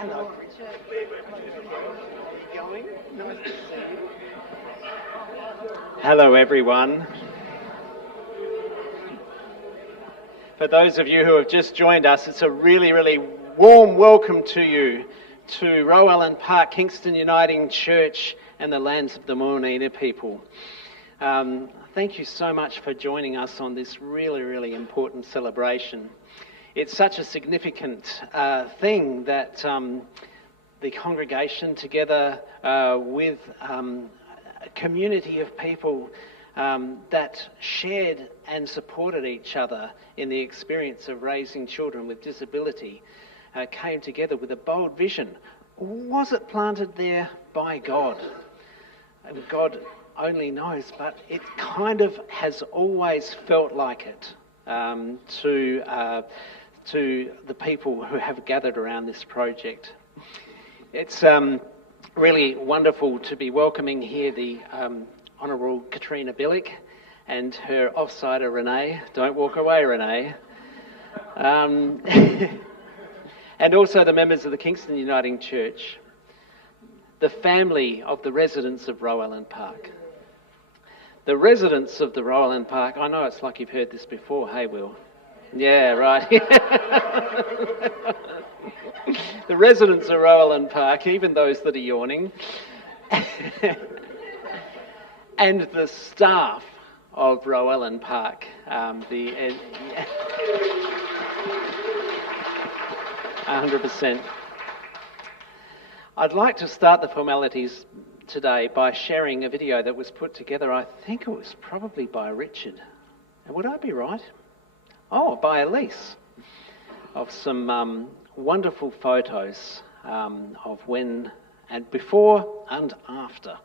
Hello, Richard. Going? Nice to see you. Hello, everyone. For those of you who have just joined us, it's a really, really warm welcome to you to Rowan Park, Kingston Uniting Church and the lands of the Moonina people. Thank you so much for joining us on this really, really important celebration. It's such a significant thing that the congregation, together with a community of people that shared and supported each other in the experience of raising children with disability, came together with a bold vision. Was it planted there by God? And God only knows, but it kind of has always felt like it to the people who have gathered around this project. It's really wonderful to be welcoming here the Honourable Katrina Billick and her offsider Renee. Don't walk away, Renee. And also the members of the Kingston Uniting Church, the family of the residents of Rowan Park. The residents of the Rowan Park, I know it's like you've heard this before, hey Will? Yeah, right. The residents of Rowan Park, even those that are yawning, and the staff of Rowan Park, 100%. I'd like to start the formalities today by sharing a video that was put together, I think it was probably by Richard. Would I be right? Oh, by Elise, of some wonderful photos of when and before and after.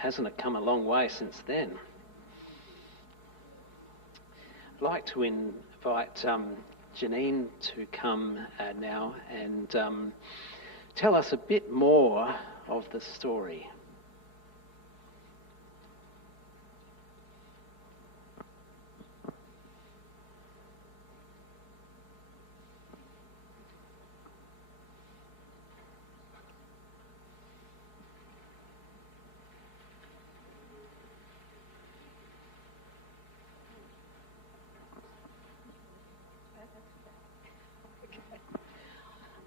Hasn't it come a long way since then? I'd like to invite Janine to come now and tell us a bit more of the story.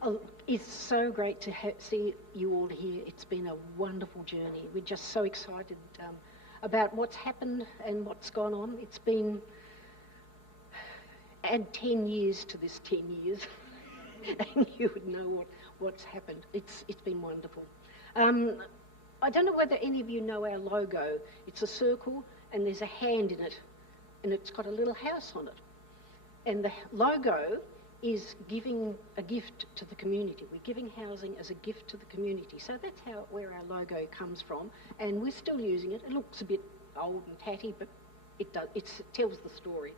Oh, it's so great to see you all here. It's been a wonderful journey. We're just so excited about what's happened and what's gone on. It's been, add 10 years to this 10 years, and you would know what's happened. It's been wonderful. I don't know whether any of you know our logo. It's a circle and there's a hand in it, and it's got a little house on it. And the logo is giving a gift to the community. We're giving housing as a gift to the community. So that's where our logo comes from, and we're still using it. It looks a bit old and tatty, but it tells the story.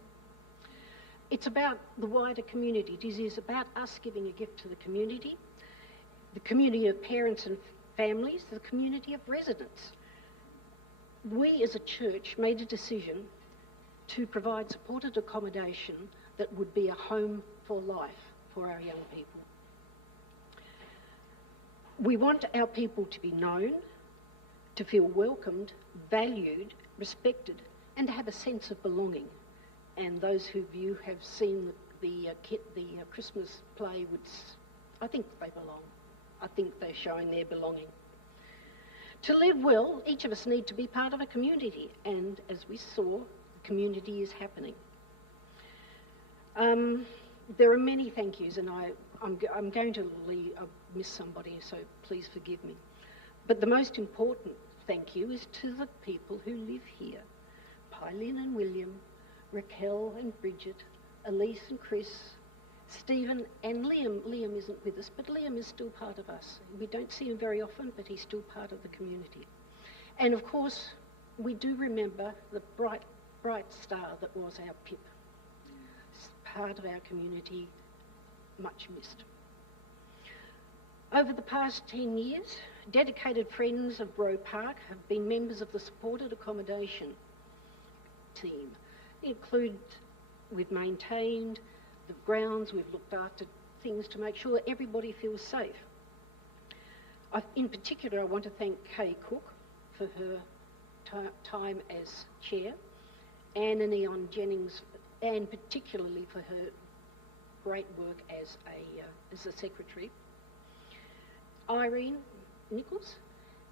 It's about the wider community. It is about us giving a gift to the community of parents and families, the community of residents. We as a church made a decision to provide supported accommodation that would be a home for life for our young people. We want our people to be known, to feel welcomed, valued, respected, and to have a sense of belonging. And those of you have seen the Christmas play I think they belong. I think they're showing their belonging. To live well, each of us need to be part of a community, and as we saw, the community is happening. There are many thank yous, and I'm going to miss somebody, so please forgive me. But the most important thank you is to the people who live here. Pylin and William, Raquel and Bridget, Elise and Chris, Stephen and Liam. Liam isn't with us, but Liam is still part of us. We don't see him very often, but he's still part of the community. And of course, we do remember the bright star that was our Pip. Part of our community, much missed. Over the past 10 years, dedicated friends of Roe Park have been members of the supported accommodation team. We've maintained the grounds, we've looked after things to make sure everybody feels safe. In particular, I want to thank Kay Cook for her time as chair, Anne and Eon Jennings, and particularly for her great work as a secretary, Irene Nichols,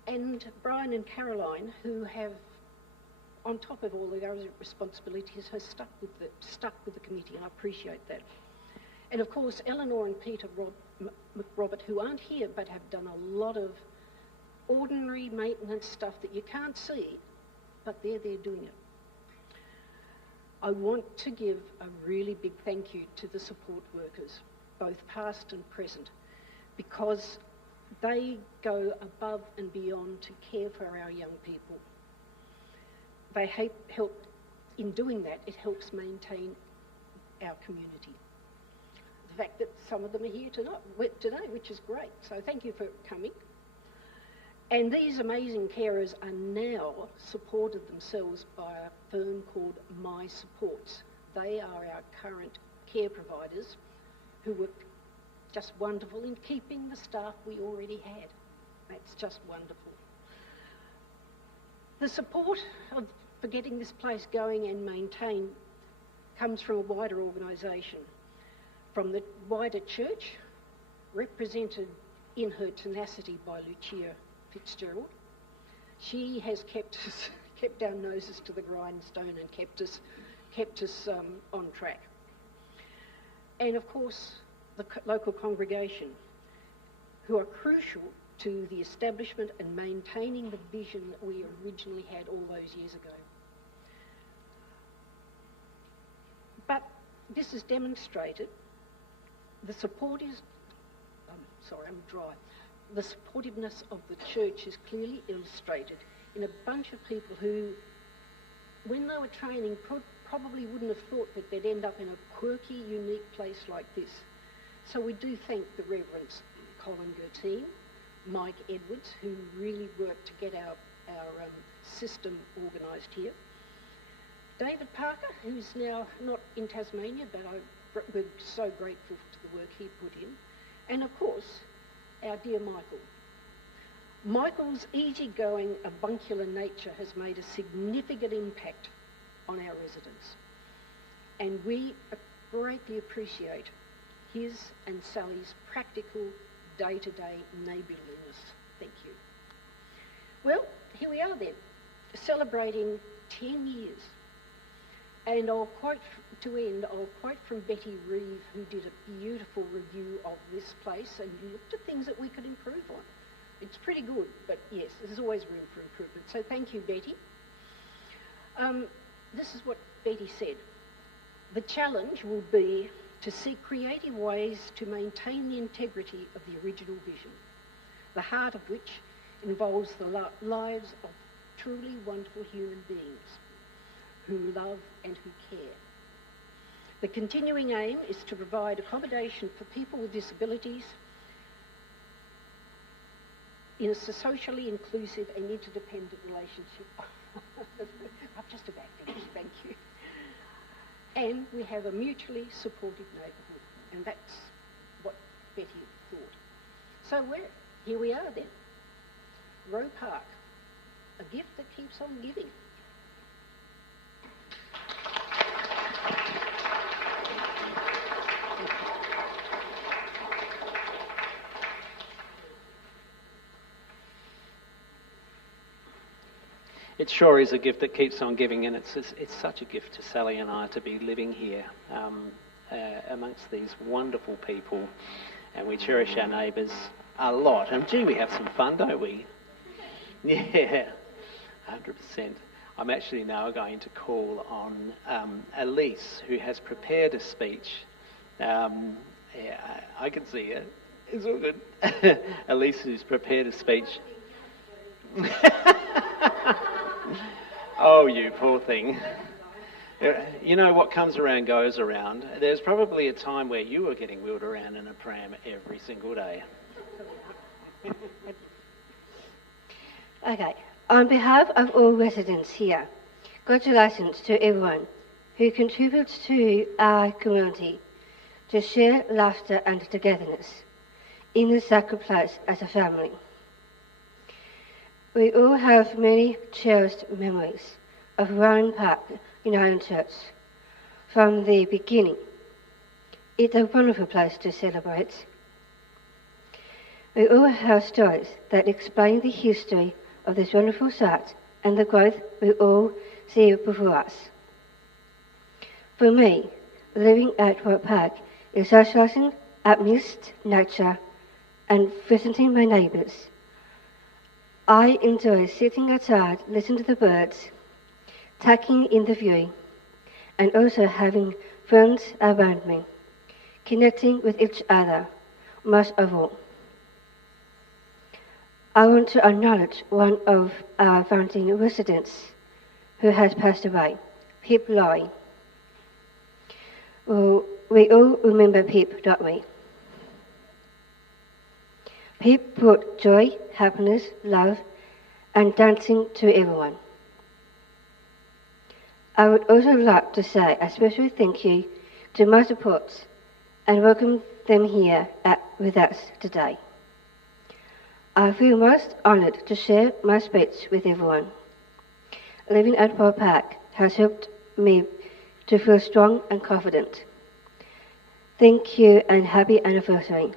and Brian and Caroline, who have, on top of all the other responsibilities, have stuck with the committee, and I appreciate that. And of course, Eleanor and Peter McRobert, who aren't here but have done a lot of ordinary maintenance stuff that you can't see, but they're there doing it. I want to give a really big thank you to the support workers, both past and present, because they go above and beyond to care for our young people. They help, in doing that, it helps maintain our community. The fact that some of them are here today, which is great, so thank you for coming. And these amazing carers are now supported themselves by a firm called My Supports. They are our current care providers who were just wonderful in keeping the staff we already had. That's just wonderful. The support for getting this place going and maintained comes from a wider organisation, from the wider church, represented in her tenacity by Lucia Fitzgerald. She has kept our noses to the grindstone and kept us on track. And of course, the local congregation, who are crucial to the establishment and maintaining the vision that we originally had all those years ago. But this is demonstrated. The support is, the supportiveness of the church is clearly illustrated in a bunch of people who, when they were training, probably wouldn't have thought that they'd end up in a quirky, unique place like this. So we do thank the Reverends Colin Gertine, Mike Edwards, who really worked to get our system organised here. David Parker, who's now not in Tasmania, but we're so grateful to the work he put in. And of course, our dear Michael. Michael's easygoing, avuncular nature has made a significant impact on our residents. And we greatly appreciate his and Sally's practical, day-to-day neighbourliness. Thank you. Well, here we are then, celebrating 10 years. And I'll quote from Betty Reeve, who did a beautiful review of this place and looked at things that we could improve on. It's pretty good, but yes, there's always room for improvement. So thank you, Betty. This is what Betty said. The challenge will be to seek creative ways to maintain the integrity of the original vision, the heart of which involves the lives of truly wonderful human beings who love and who care. The continuing aim is to provide accommodation for people with disabilities in a socially inclusive and interdependent relationship. I've just about finished, thank you. And we have a mutually supportive neighbourhood, and that's what Betty thought. So here we are then, Roe Park, a gift that keeps on giving. It sure is a gift that keeps on giving, and it's such a gift to Sally and I to be living here amongst these wonderful people, and we cherish our neighbours a lot. And gee, we have some fun, don't we? Yeah, 100%. I'm actually now going to call on Elise, who has prepared a speech. Yeah, I can see it. It's all good. Elise, who's prepared a speech. Oh, you poor thing. You know, what comes around goes around. There's probably a time where you were getting wheeled around in a pram every single day. Okay. On behalf of all residents here, congratulations to everyone who contributes to our community to share laughter and togetherness in the sacred place as a family. We all have many cherished memories of Rowan Park Uniting Church from the beginning. It's a wonderful place to celebrate. We all have stories that explain the history of this wonderful site and the growth we all see before us. For me, living at Rowan Park is socialising amidst nature and visiting my neighbours. I enjoy sitting outside, listening to the birds, taking in the view, and also having friends around me, connecting with each other, most of all. I want to acknowledge one of our founding residents who has passed away, Pip Laurie. Well, we all remember Pip, don't we? Pip brought joy, happiness, love, and dancing to everyone. I would also like to say a special thank you to my supporters and welcome them here with us today. I feel most honoured to share my speech with everyone. Living at Rowan Park has helped me to feel strong and confident. Thank you and happy anniversary.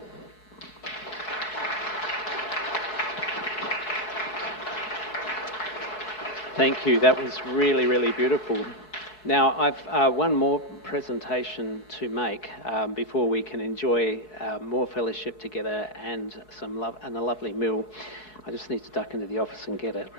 Thank you. That was really, really beautiful. Now, I've one more presentation to make before we can enjoy more fellowship together and a lovely meal. I just need to duck into the office and get it.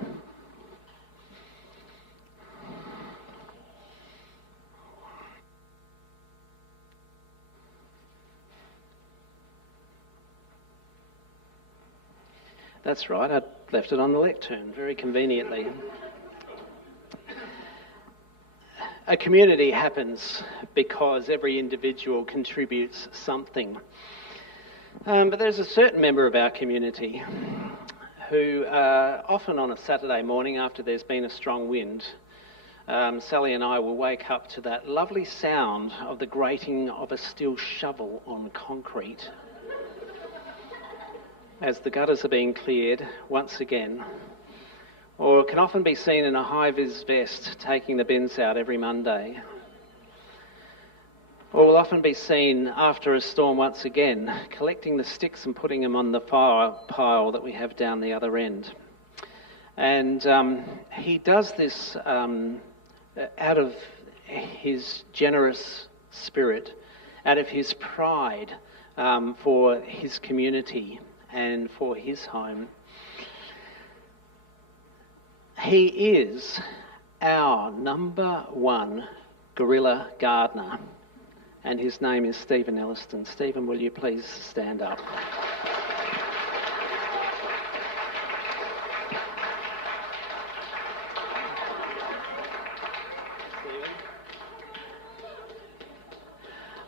That's right, I left it on the lectern very conveniently. A community happens because every individual contributes something. But there's a certain member of our community who often on a Saturday morning after there's been a strong wind, Sally and I will wake up to that lovely sound of the grating of a steel shovel on concrete as the gutters are being cleared once again, or can often be seen in a high-vis vest taking the bins out every Monday, or will often be seen after a storm once again, collecting the sticks and putting them on the fire pile that we have down the other end. And he does this out of his generous spirit, out of his pride for his community and for his home. He is our number one guerrilla gardener, and his name is Stephen Elliston. Stephen, will you please stand up?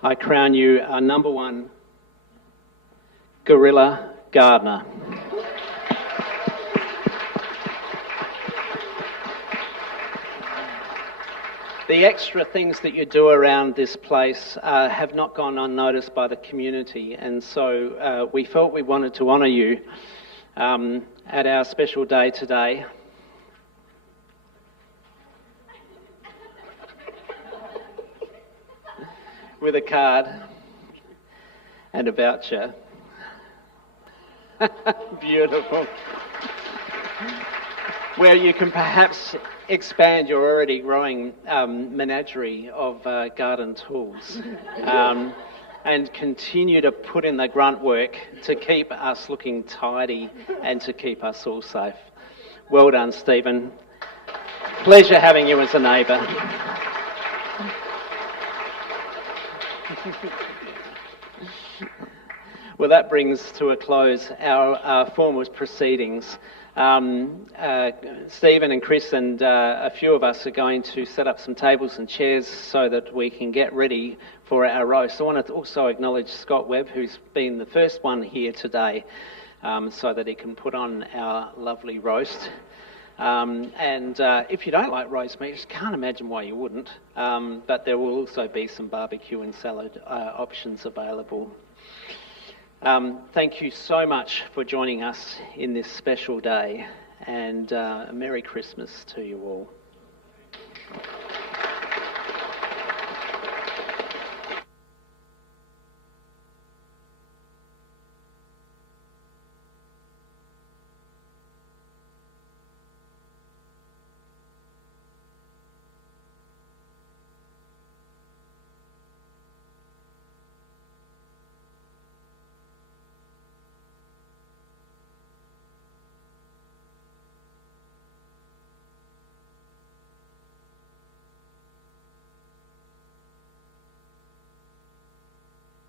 I crown you our number one guerrilla gardener. The extra things that you do around this place have not gone unnoticed by the community, and so we felt we wanted to honour you at our special day today. With a card and a voucher. Beautiful. Where you can perhaps expand your already growing menagerie of garden tools and continue to put in the grunt work to keep us looking tidy and to keep us all safe. Well done, Stephen. Pleasure having you as a neighbour. Well, that brings to a close our formal proceedings. Stephen and Chris and a few of us are going to set up some tables and chairs so that we can get ready for our roast. I want to also acknowledge Scott Webb, who's been the first one here today, so that he can put on our lovely roast. And if you don't like roast meat, I just can't imagine why you wouldn't. But there will also be some barbecue and salad options available. Thank you so much for joining us in this special day, and a Merry Christmas to you all.